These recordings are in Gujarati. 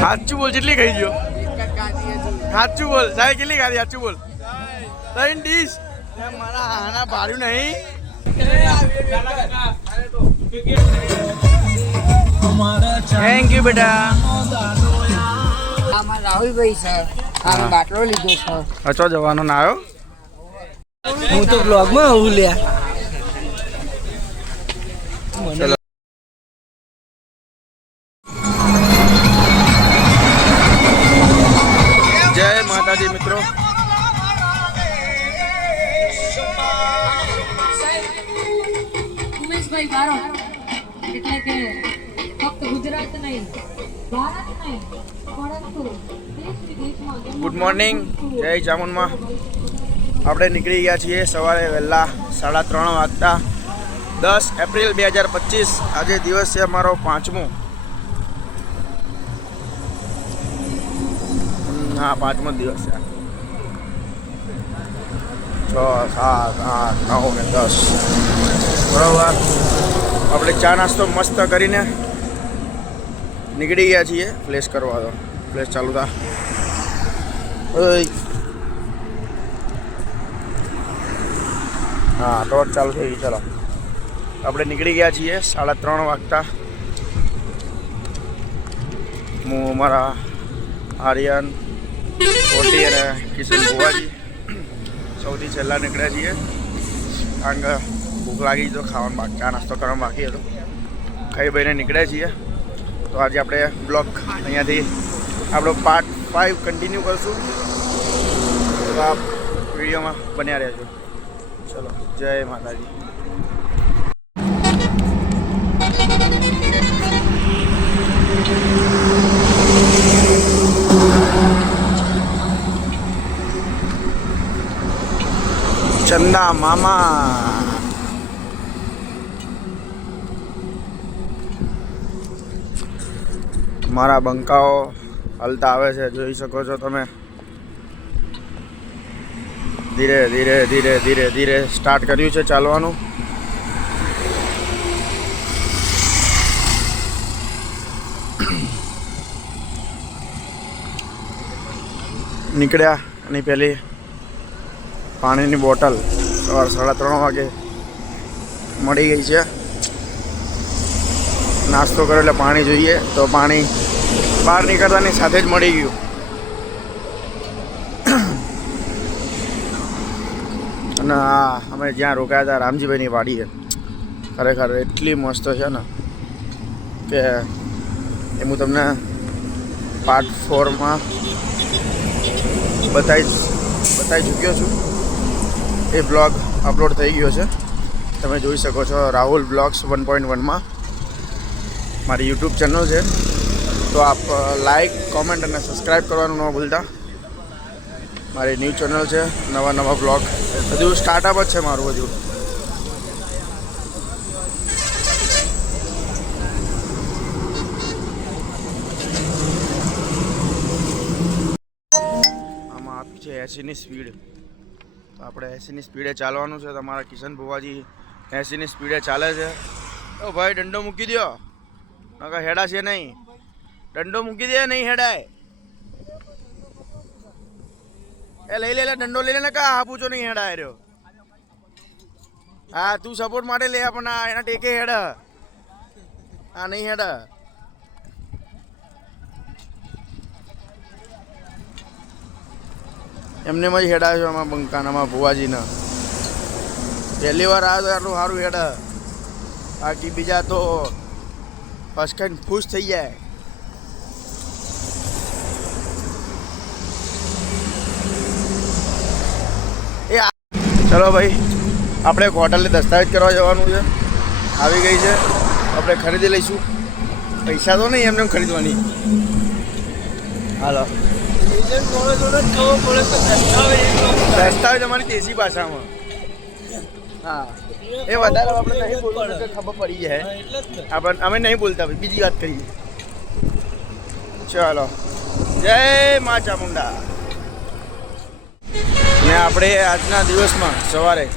સાચું બોલ કેટલી ખાઈ ગયો. સાચું બોલ સાહેબ કેટલી ખાધી? સાચું બોલ. ત્રણ ડીશ મારા આના ભાડ્યું નહીં. થેન્ક યુ બેટા. આમાં રાહુલભાઈ છે. આનો બાટલો લીધો છે. અચો જવાનો ના આવ્યો? હું તો બ્લોગમાં આવું લ્યા. ગુડ મોર્નિંગ જય ચામુંડમાં આપણે નીકળી ગયા છીએ સવારે વહેલા સાડા ત્રણ વાગતા. દસ એપ્રિલ બે હજાર પચીસ. આજે દિવસ છે અમારો પાંચમો. હા, પાંચમો દિવસ છે. છ, સાત, આઠ, નવ ને દસ. બરોબર. આપણે ચા નાસ્તો મસ્ત કરીને નીકળી ગયા છીએ. પ્લેસ કરવા તો. ફ્લેશ ચાલુ થા. ઓય. હા ટોર્ચ ચાલુ થઈ ગઈ ચાલો. આપણે નીકળી ગયા છીએ સાડા ત્રણ વાગતા. હું અમારા આર્યન કોટી અને કિશન ભુવાજી સૌથી છેલ્લા નીકળ્યા છીએ. કારણ કે ભૂખ લાગી તો ખાવાનું બાકી ચા નાસ્તો કરવાનો બાકી હતો. ખાઈ ભાઈને નીકળ્યા છીએ. તો આજે આપણે બ્લોક અહીંયાથી આપણો પાર્ટ ફાઇવ કન્ટિન્યુ કરશું. તો આપ વિડીયોમાં બન્યા રહેજો. ચલો, જય માતાજી. ચંદા મામા. મારા બંકાઓ. હલતા આવે છે, જોઈ શકો છો તમે. ધીરે ધીરે ધીરે ધીરે ધીરે સ્ટાર્ટ કર્યું છે ચાલવાનું. નીકળ્યા એની પહેલી પાણીની બોટલ સવાર સાડા ત્રણ વાગે મળી ગઈ છે. નાસ્તો કર્યો એટલે પાણી જોઈએ, તો પાણી બહાર નીકળતાની સાથે જ મળી ગયું. અને આ અમે જ્યાં રોકાયા હતા, રામજીભાઈની વાડી ખરેખર એટલી મસ્ત છે ને કે એ હું તમને પાર્ટ ફોરમાં બતાવી બતાવી ચૂક્યો છું. એ બ્લોગ અપલોડ થઈ ગયો છે. તમે જોઈ શકો છો રાહુલ બ્લોગ્સ વન પોઈન્ટ વનમાં મારી યુટ્યુબ ચેનલ છે. તો આપ લાઈક કોમેન્ટ અને સબસ્ક્રાઈબ કરવાનું ન ભૂલતા. મારી ન્યૂ ચેનલ છે, નવા નવા બ્લોગ હજુ સ્ટાર્ટઅપ જ છે મારું હજુ. આમાં આપી છે એસીની સ્પીડ તો આપણે એસીની સ્પીડે ચાલવાનું છે. તમારા કિશન ભુવાજી એસીની સ્પીડે ચાલે છે. ઓ ભાઈ, દંડો મૂકી દો નકા હેડા છે નહીં. દંડો મૂકી દે, નહીં હેડાય. એ લઈ લે દંડો લઈ લે ને કા પૂછો નહીં હેડાય રહ્યો. હા, તું સપોર્ટ માટે લે, પણ એના ટેકે હેડ. હા નહીં હેડ. એમને જ હેડાયો આમાં બંકાનામાં ભુવાજીના. પહેલી વાર આવ્યો તો આટલું સારું હેડ. બાકી બીજા તો ફસ્ટ ખાઈને ખુશ થઈ જાય એ આ- ચલો ભાઈ, આપણે એક હોટલને દસ્તાવેજ કરવા જવાનું છે. આવી ગઈ છે. આપણે ખરીદી લઈશું. પૈસા તો નહીં એમને એમ ખરીદવાની. હાલો. દસ્તાવેજ અમારી દેશી ભાષામાં. હા. એ વધારે આપણે નહીં બોલવું ખબર પડી જાય. આપણ, અમે નહીં બોલતા બીજી વાત કરીએ. ચાલો. જય મા ચામુંડા ને આપણે આજના દિવસમાં સવારે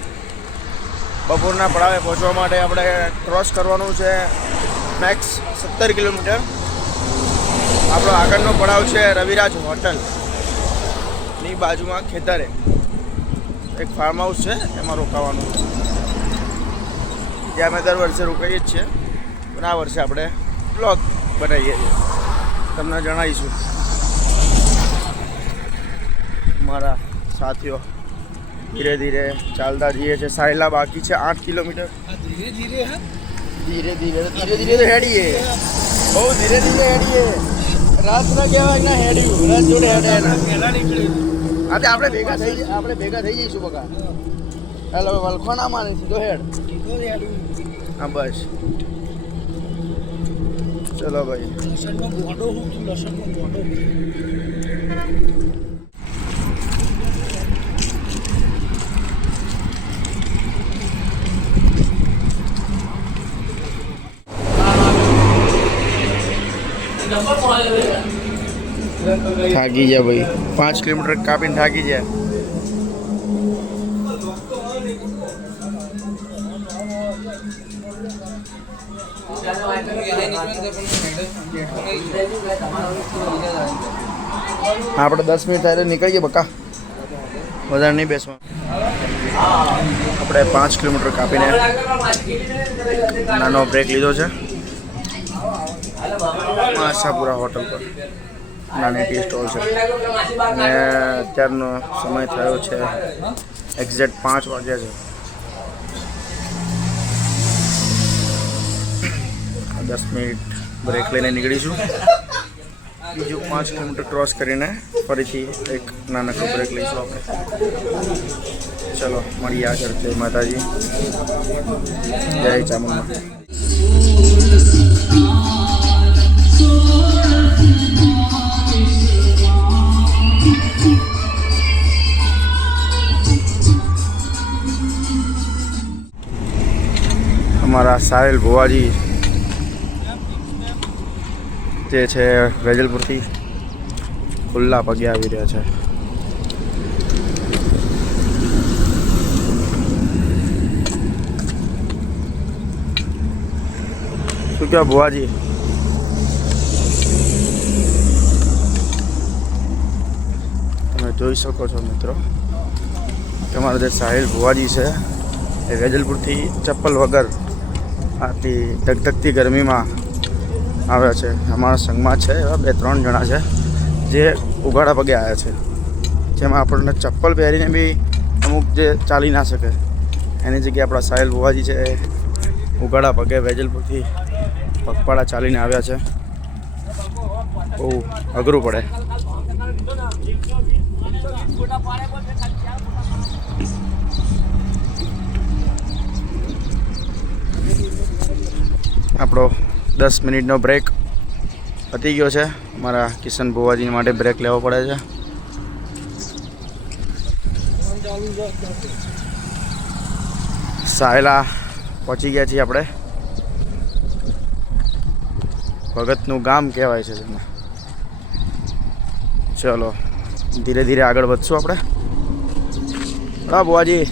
બપોરના પડાવે પહોંચવા માટે આપણે ક્રોસ કરવાનું છે મેક્સ સત્તર કિલોમીટર. આપણો આગળનો પડાવ છે રવિરાજ હોટલ. ની બાજુમાં ખેતરે. એક ફાર્મ હાઉસ છે, એમાં રોકાવાનું છે. ત્યાં અમે દર વર્ષે રોકાઈએ જ છીએ. પણ આ વર્ષે આપણે બ્લોગ બનાવીએ છીએ. તમને જણાવીશું. મારા સાથીઓ ધીરે ધીરે ચાલતા જઈએ છે સાયલા બાકી છે આઠ કિલોમીટર. ધીરે ધીરે ધીરે ધીરે ધીરે ધીરે તો હેડીએ. બહુ ધીરે ધીરે હેડીએ. રાત ના કહેવાય ના હેડ્યું. રાત જોડે હેડે પહેલા આજે આપણે ભેગા થઈ આપણે ભેગા થઈ જઈશું બકા. હેલો વલખોનામાં નથી તો હેડ. હા બસ. ચલો ભાઈ. લસણનો ગોડો હું લસણનો મોઢો થાકી જાય ભાઈ. પાંચ કિલોમીટર કાપીને થાકી જાય આપણે દસ મિનિટ થાય નીકળીએ બકા. વધારે નહીં બેસવા આપણે પાંચ કિલોમીટર કાપીને નાનો બ્રેક લીધો છે. આશાપુરા હોટલ પર. નાની ટી સ્ટોલ છે. અને અત્યારનો સમય થયો છે એક્ઝેક્ટ પાંચ વાગ્યા છે. દસ મિનિટ બ્રેક લઈને નીકળીશું. બીજું પાંચ કિલોમીટર ક્રોસ કરીને ફરીથી એક નાનકડો બ્રેક લઈશું આપણે. ચલો, મળીએ આગળ. જય માતાજી. જય ચામુંડા. અમારા સાહેલ ભુવાજી જે છે વેજલપુરથી ખુલ્લા પગે આવી રહ્યા છે. શું કહો ભુવાજી? જોઈ શકો છો મિત્રો. તમારો જે સાહિલ ભુવાજી છે, એ વેજલપુરથી ચપ્પલ વગર આટલી ધગધગતી ગરમીમાં આવ્યા છે. અમારા સંઘમાં છે એવા બે ત્રણ જણા છે, જે ઉઘાડા પગે આવ્યા છે. જેમાં આપણને ચપ્પલ પહેરીને બી અમુક જે ચાલી ના શકે. એની જગ્યાએ આપણા સાહેલ ભુવાજી છે, એ ઉઘાડા પગે વેજલપુરથી પગપાળા ચાલીને આવ્યા છે. બહુ અઘરું પડે. આપણો દસ મિનિટનો બ્રેક પતી ગયો છે. મારા કિશન ભુવાજી માટે બ્રેક લેવો પડે છે. સાયલા પહોંચી ગયા છીએ આપણે. ભગતનું ગામ કહેવાય છે તમને ચલો. ધીરે ધીરે આગળ વધશું આપણે. હા બુઆજી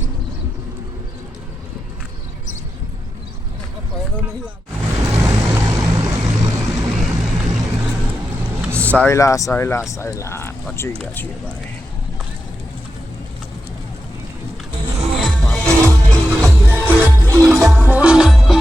સાયલા સાયલા સાયલા. પહોંચી ગયા છીએ ભાઈ. Thank હેલો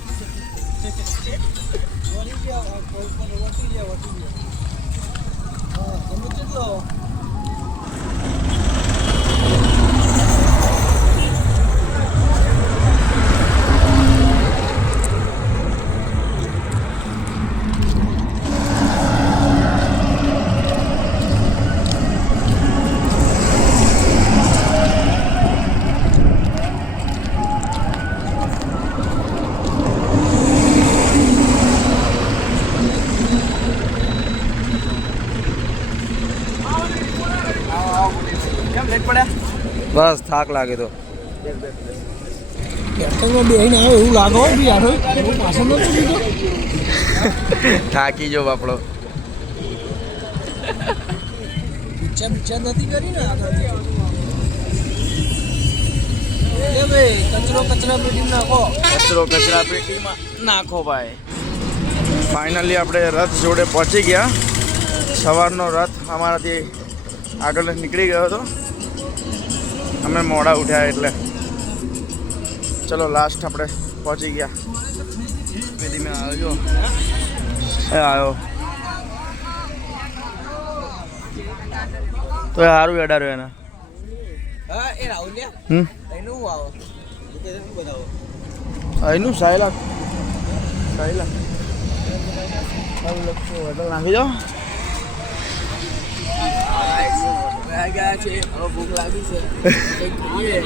બેહીને થાક લાગે તો. થાકી જો બાપડો. કચરો કચરા નાખો. કચરો કચરા પેટીમાં નાખો ભાઈ. ફાઇનલી આપણે રથ જોડે પહોંચી ગયા. સવારનો રથ અમારાથી આગળ નીકળી ગયો હતો. અમે મોડા ઉઠ્યા એટલે. ચલો લાસ્ટ આપણે પહોંચી ગયા. ધીમે આવ્યો. એ આવ્યો. તો સારું અડાડ્યો એને. અહીંનું સાયલા. સાયલા. નાખી દો. ગયા છે ભૂખ લાગી છે કંઈક ખાઈએ.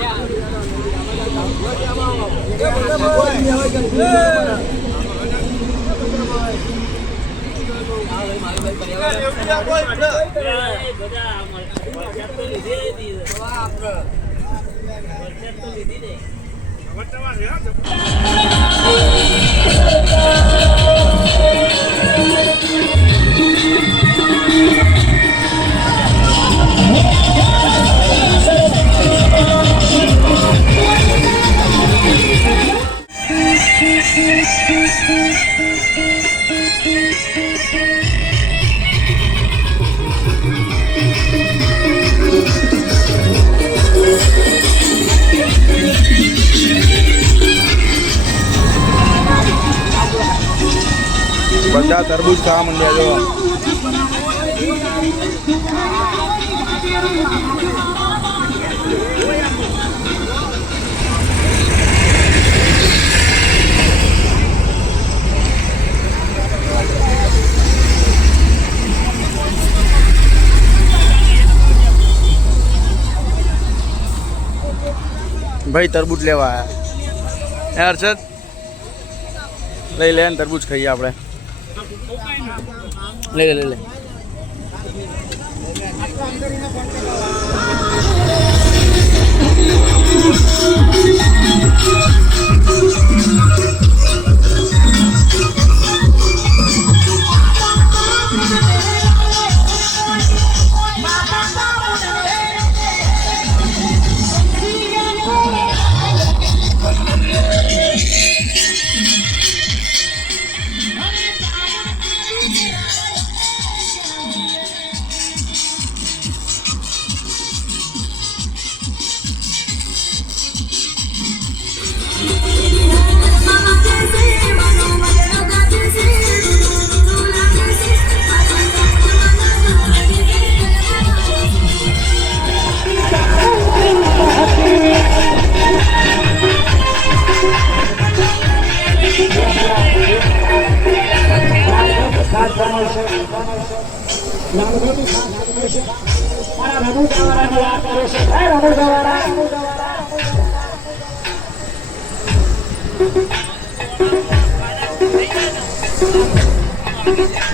બધા તરબૂચ ખાવા માંડ્યા જો ભાઈ તરબૂચ લેવા આવ્યા હે હર્ષદ લઈ લે ને તરબૂચ ખાઈએ આપણે. લે લઈ લે.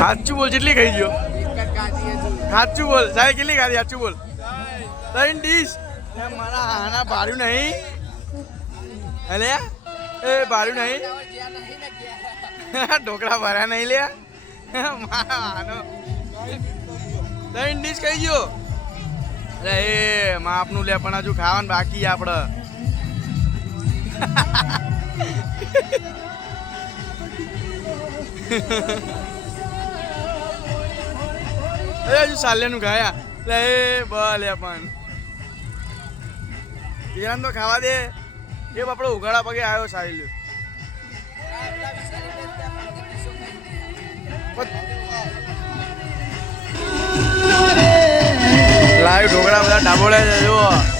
સાચું બોલ, કેટલી ખાઈ ગયો? સાચું બોલ, સાહેબ, કેટલી ખાધી? સાચું બોલ. ત્રણ ડીશ મારા આના ભાર્યું નહીં. અલે એ ભાર્યું નહીં. ઢોકળા ભર્યા નહીં લ્યા. માનો ત્રણ ડીશ કહી ગયો. અરે, એ માપનું લે પણ હજુ ખાવાનું બાકી આપણે એ હજુ સાલ્યાનું ખાયા લે બલે પણ. ઈરાન તો ખાવા દે. એ આપણો ઉઘાડા પગે આવ્યો સારી લ્યો લાઈવ ઢોકળા બધા ડાબોળે છે, જુઓ.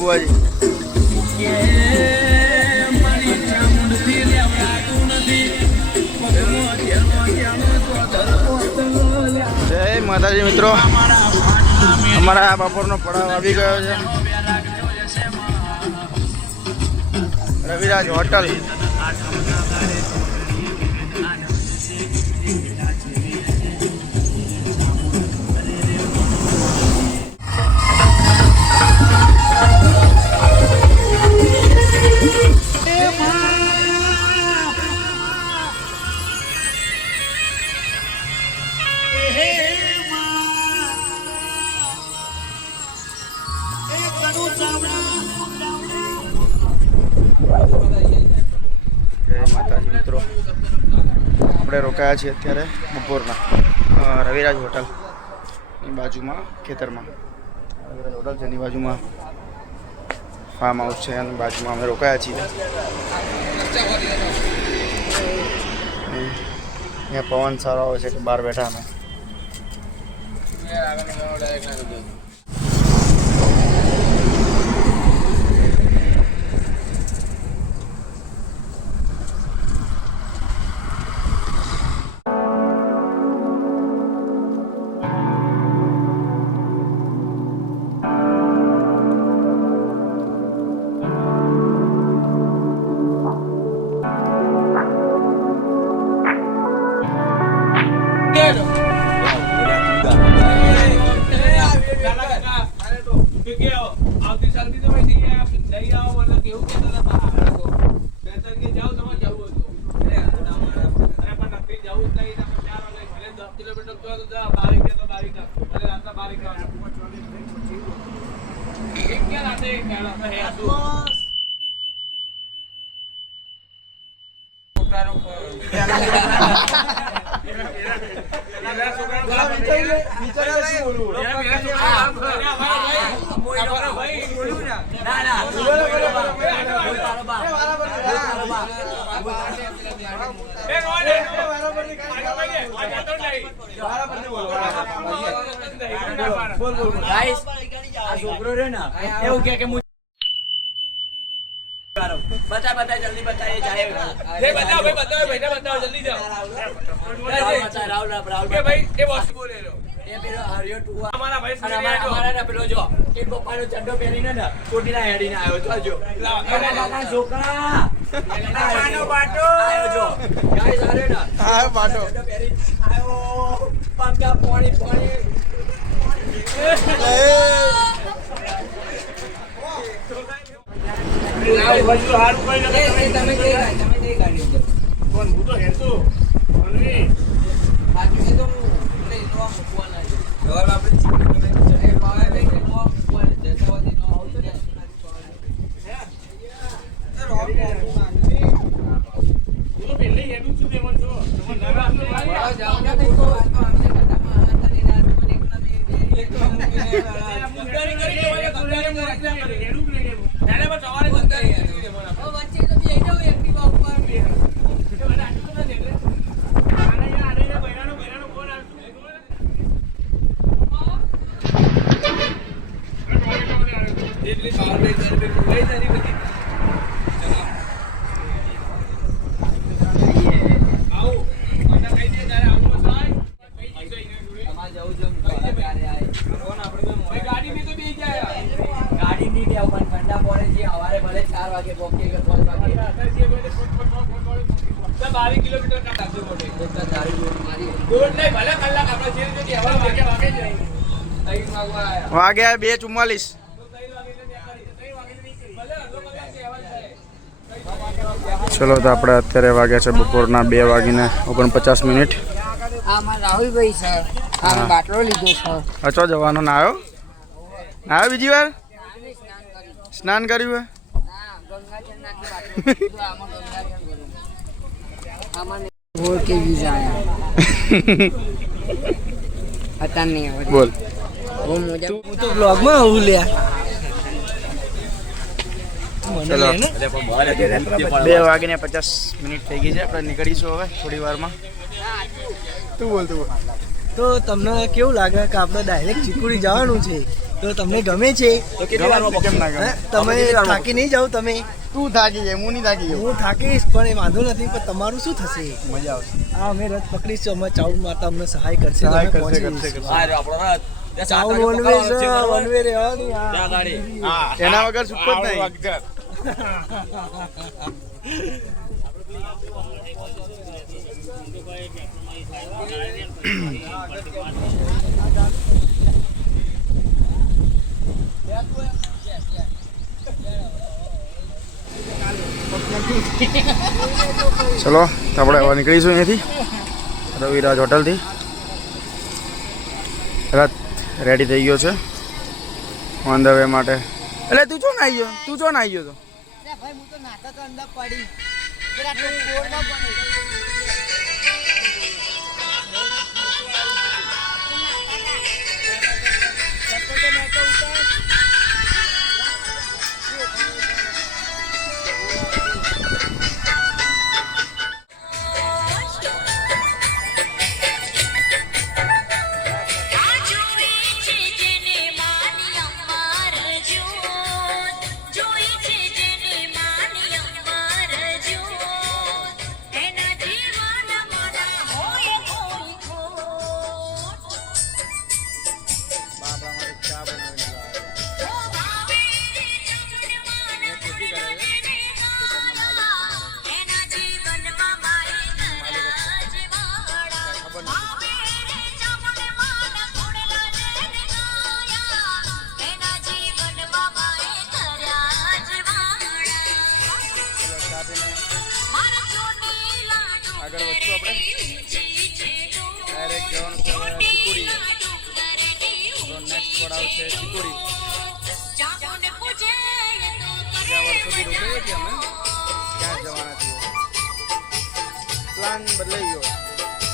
બુઆજી જય માતાજી મિત્રો. અમારા બપોરનો પડાવ આવી ગયો છે. રવિરાજ હોટલ. આપણે રોકાયા છીએ અત્યારે બપોરના. રવિરાજ હોટલ. ની બાજુમાં, ખેતરમાં. રવિરાજ હોટલ છે એની બાજુમાં ફાર્મ હાઉસ છે એની બાજુમાં અમે રોકાયા છીએ. અહીંયા પવન સારો આવે છે કે બહાર બેઠા અમે. આવો મને કેવું કહેતા હતા બહાર તમારે જવું હતું અરે પણ નથી જવું જ નહીં તમે દસ કિલોમીટર તો તો જા બાર તો બાર વાગે ભલે રાતના બાર વાગે એક છોકરો રે ને એવું કે હું બતા બતા જલ્દી બતાય જાય લે બતાવો ભાઈ બતાવો ભાઈ બતાવો જલ્દી જાઓ રાહુલ રાહુલ રાહુલ કે ભાઈ એ બોસ બોલે રહ્યો. એ પેલો હાર્યો ટુ અમારા ભાઈ અને અમારા અમારા ને પેલો જો એ પપ્પાનો ચડ્ડો પહેરીને ને કોટીના હેડીને આવ્યો. જો જો. કાકા છોકરા. કાકાનો બાટો આવ્યો જો. ગાઈસ હારે ને. હા બાટો આવ્યો. પાકા પાણી પાણી. તમે કઈ ગાડી તમે કઈ ગાડી પણ હું તો હેતો અને બાકી એ તો હું લઈ લો મૂકવાના છે ગાડીની ટેવ પણ ઠંડા પડે છે સવારે ભલે ચાર વાગે પહોંચીએ કે પાંચ વાગે. બાવીસ કિલોમીટર મોટે વાગે બે ચુમ્માલીસ. ચલો તો આપણે અત્યારે વાગ્યા છે બપોરના બે વાગીને ઓગણપચાસ મિનિટ. આ રાહુલભાઈ છે. બાટલો લીધો છે. અચો જવાનો ના આવ્યો ના આવ્યો બીજી વાર? સ્નાન કર્યું બોલ કેવી જાય હતા નહીં બોલ હું તો બ્લોગમાં આવું લ્યા બે વાગીને પચાસ મિનિટ થઈ ગઈ છે આપણે નીકળીશું હવે થોડી વારમાં. તું બોલ તું બોલ. તો તમને કેવું લાગે કે આપણે ડાયરેક્ટ ચીકુડી જવાનું છે? તો તમને ગમે છે કેમ ના હે? ગમે? તમે થાકી નહીં જાવ તમે તું થાકી જાય હું નહીં થાકી જાઉં હું થાકીશ પણ એ વાંધો નથી પણ તમારું શું થશે મજા આવશે હા અમે રથ પકડીશું અમે ચાઉડ માતા અમને સહાય કરશે સહાય કરશે. આપણો રથ વાગે વનવે વનવે રહેવાની ગાડી એના વગર સુપર જ નહીં ચલો આપણે હવે નીકળીશું અહીંયાથી. રવિરાજ હોટલથી. રથ રેડી થઈ ગયો છે. ઓન ધ વે માટે. એટલે તું ચો ને આવી ગયો? તું ચો ના આવી ગયો તો?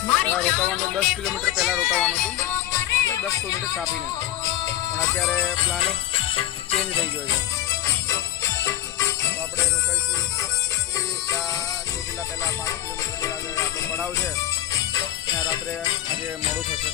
રોકાવાનું દસ કિલોમીટર પહેલાં રોકાવાનું હતું. દસ કિલોમીટર કાપીને. પણ અત્યારે પ્લાનિંગ ચેન્જ થઈ ગયો છે. આપણે રોકાઈશું. ચોટીલા પહેલાં પાંચ કિલોમીટર પહેલાં આપણો પડાવ ત્યાં રાત્રે આજે મોડું થશે.